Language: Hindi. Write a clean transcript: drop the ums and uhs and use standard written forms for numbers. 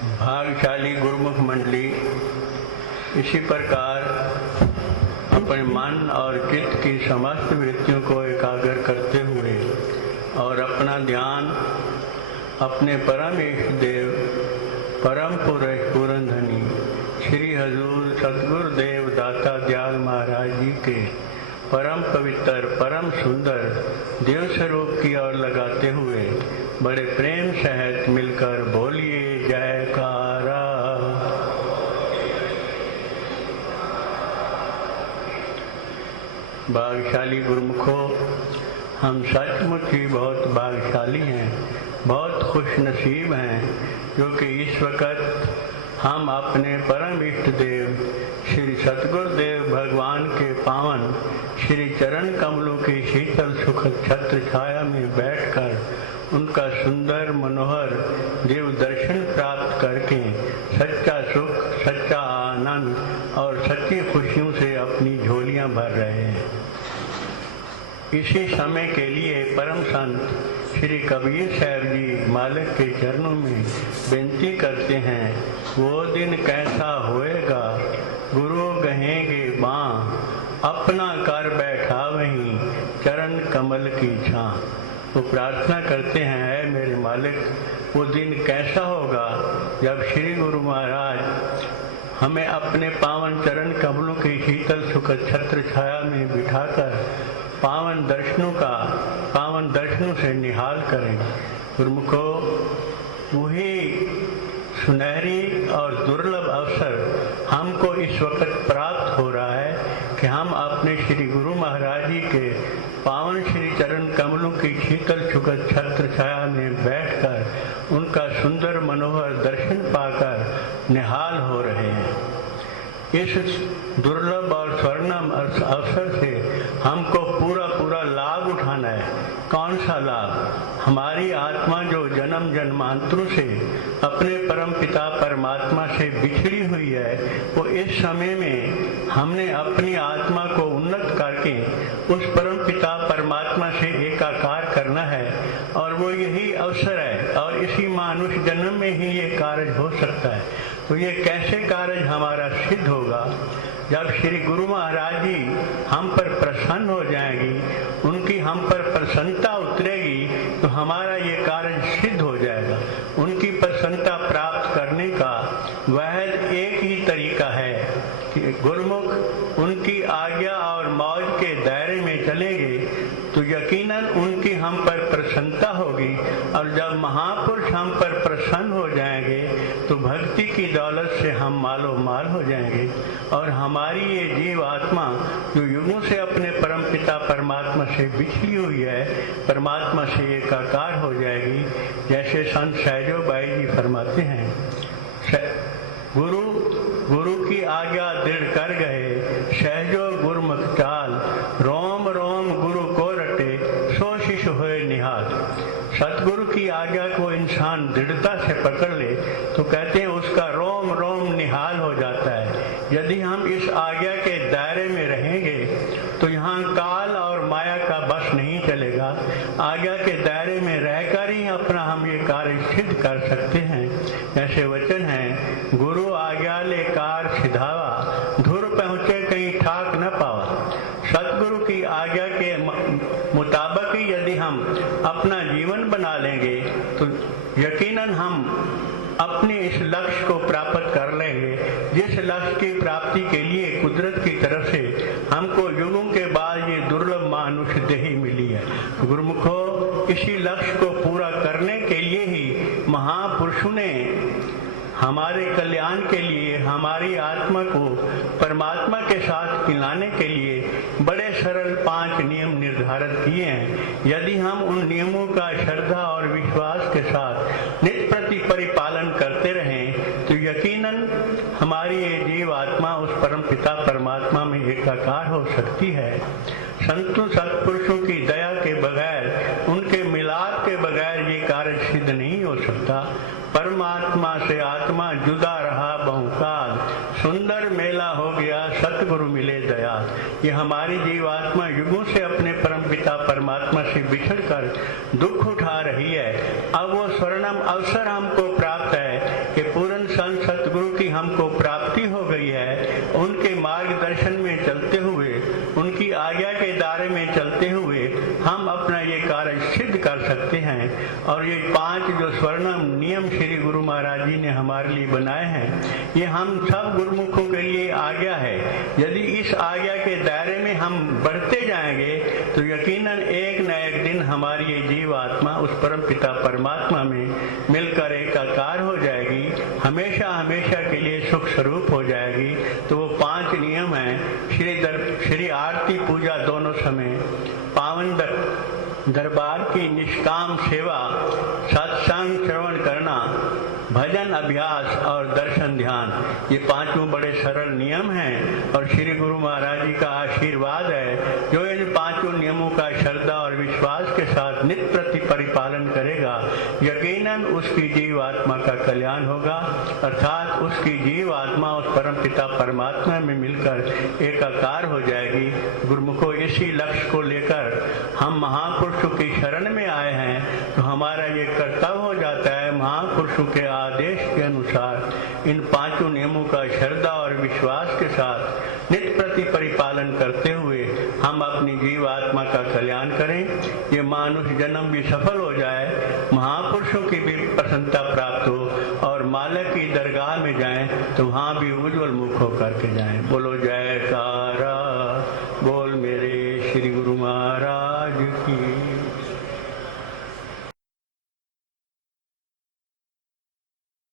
भाग्यशाली गुरुमुख मंडली इसी प्रकार अपने मन और चित्त की समस्त वृत्तियों को एकाग्र करते हुए और अपना ध्यान अपने परम इष्ट देव परम पुरुष पूर्ण धनी श्री हजूर सतगुरुदेव दाता दयाल महाराज जी के परम पवित्र परम सुंदर देव स्वरूप की ओर लगाते हुए बड़े प्रेम सहित मिलकर बोलिए जयकारा। भाग्यशाली गुरुमुखों, हम सचमुच ही बहुत भाग्यशाली हैं, बहुत खुश नसीब हैं, क्योंकि इस वक्त हम अपने परम इष्ट देव श्री सतगुरुदेव भगवान के पावन श्री चरण कमलों की शीतल सुखद छत्र छाया में बैठकर उनका सुंदर मनोहर देव दर्शन प्राप्त करके सच्चा सुख, सच्चा आनंद और सच्ची खुशियों से अपनी झोलियां भर रहे हैं। इसी समय के लिए परम संत श्री कबीर साहब जी मालिक के चरणों में विनती करते हैं, वो दिन कैसा होएगा गुरु गहेंगे बाँ, अपना कर बैठा वहीं चरण कमल की छां। वो प्रार्थना करते हैं, ऐ मेरे मालिक, वो दिन कैसा होगा जब श्री गुरु महाराज हमें अपने पावन चरण कमलों की शीतल सुखद छत्र छाया में बिठाकर पावन दर्शनों से निहाल करें। गुरुमुखों, वही सुनहरी और दुर्लभ अवसर हमको इस वक्त प्राप्त हो रहा है कि हम अपने श्री गुरु महाराज जी के पावन श्री चरण कमलों की शीतल सुखद छत्र छाया में बैठकर उनका सुंदर मनोहर दर्शन पाकर निहाल हो रहे हैं। इस दुर्लभ और स्वर्णम अवसर से हमको पूरा लाभ उठाना है। कौन सा लाभ? हमारी आत्मा जो जन्म जन्मांतरों से अपने परम पिता परमात्मा से बिछड़ी हुई है, वो इस समय में हमने अपनी आत्मा को उन्नत करके उस परम पिता परमात्मा से एकाकार करना है, और वो यही अवसर है और इसी मानुष जन्म में ही ये कार्य हो सकता है। तो ये कैसे कार्य हमारा सिद्ध होगा? जब श्री गुरु महाराज जी हम पर प्रसन्न हो जाएंगी, उनकी हम पर प्रसन्नता उतरेगी, तो हमारा ये कार्य सिद्ध हो जाएगा। उनकी प्रसन्नता प्राप्त करने का वह एक ही तरीका है कि गुरुमुख उनकी आज्ञा और मौज के दायरे में चलेंगे तो यकीनन उनकी हम पर प्रसन्नता होगी, और जब महापुरुष हम पर प्रसन्न हो जाएंगे तो भक्ति की दौलत से हम मालो माल हो जाएंगे, और हमारी ये जीव आत्मा जो युगों से अपने परम पिता परमात्मा से बिछड़ी हुई है, परमात्मा से एकाकार हो जाएगी। जैसे संत सहजो बाई जी फरमाते हैं, गुरु की आज्ञा दृढ़ कर गए, सहजो गुरुमुख चाल, रोम रोम गुरु को रटे, सो शिष्य होए निहाल। सतगुरु की आज्ञा को इंसान दृढ़ता से पकड़ ले तो कहते हैं उसका रोम रोम निहाल हो जाता है। यदि हम इस आज्ञा के दायरे में रहेंगे तो यहाँ काल और माया का बस नहीं चलेगा। आज्ञा के दायरे में रहकर ही अपना हम ये कार्य सिद्ध कर सकते हैं। ऐसे वचन है, गुरु आज्ञा ले कार सिधावा, धुर पहुँचे कहीं ठाक न पावा। सतगुरु की आज्ञा के मुताबिक ही यदि हम अपना जीवन बना लेंगे तो यकीनन हम अपने इस लक्ष्य को प्राप्त कर लेंगे, जिस लक्ष्य की प्राप्ति के लिए कुदरत की तरफ से हमको युगों के बाद ये दुर्लभ मानुष देही मिली है। गुरुमुखों, इसी लक्ष्य को पूरा करने के लिए ही महापुरुषों ने हमारे कल्याण के लिए हमारी आत्मा को परमात्मा के साथ मिलाने के लिए बड़े सरल 5 नियम निर्धारित किए हैं। यदि हम उन नियमों का श्रद्धा और विश्वास के साथ नित्य प्रति परिपालन करते रहें तो यकीनन हमारी ये जीव आत्मा उस परम पिता परमात्मा में एकाकार हो सकती है। संतों सत्पुरुषों की दया के बगैर, उनके मिलाप के बगैर ये कार्य सिद्ध नहीं हो सकता। परमात्मा से आत्मा जुदा रहा बहुकाल, सुंदर मेला हो गया सतगुरु मिले दयाल। ये हमारी जीवात्मा युगों से अपने परम पिता परमात्मा से बिछड़कर दुख उठा रही है। अब वो स्वर्णम अवसर हमको प्राप्त है कि पूर्ण और ये 5 जो स्वर्ण नियम श्री गुरु महाराज जी ने हमारे लिए बनाए हैं, ये हम सब गुरुमुखों के लिए आज्ञा है। यदि इस आज्ञा के दायरे में हम बढ़ते जाएंगे तो यकीनन एक न एक दिन हमारी ये जीव आत्मा उस परम पिता परमात्मा में मिलकर एकाकार हो जाएगी, हमेशा हमेशा के लिए सुख स्वरूप हो जाएगी। तो वो 5 नियम हैं। श्री आरती पूजा दोनों समय, पावन दरबार की निष्काम सेवा, सत्संग श्रवण करना, भजन अभ्यास और दर्शन ध्यान, ये 5 बड़े सरल नियम हैं। और श्री गुरु महाराज जी का आशीर्वाद है, जो इन 5 नियमों का श्रद्धा और विश्वास के साथ नित्य प्रति परिपालन करेगा, यकीनन उसकी जीव आत्मा का कल्याण होगा, अर्थात उसकी जीव आत्मा उस परम पिता परमात्मा में मिलकर एकाकार हो जाएगी। गुरुमुखों, इसी लक्ष्य को लेकर हम महापुरुषों की शरण में आए हैं, तो हमारा ये कर्तव्य हो जाता है महापुरुषों के आदेश के अनुसार इन 5 नियमों का श्रद्धा और विश्वास के साथ नित्य प्रति परिपालन करते हुए हम अपनी जीव आत्मा का कल्याण करें। ये मानुष जन्म भी सफल हो जाए, महापुरुषों की भी प्रसन्नता प्राप्त हो और मालिक की दरगाह में जाएं तो वहां भी उज्जवल मुख होकर के जाएं। बोलो जय का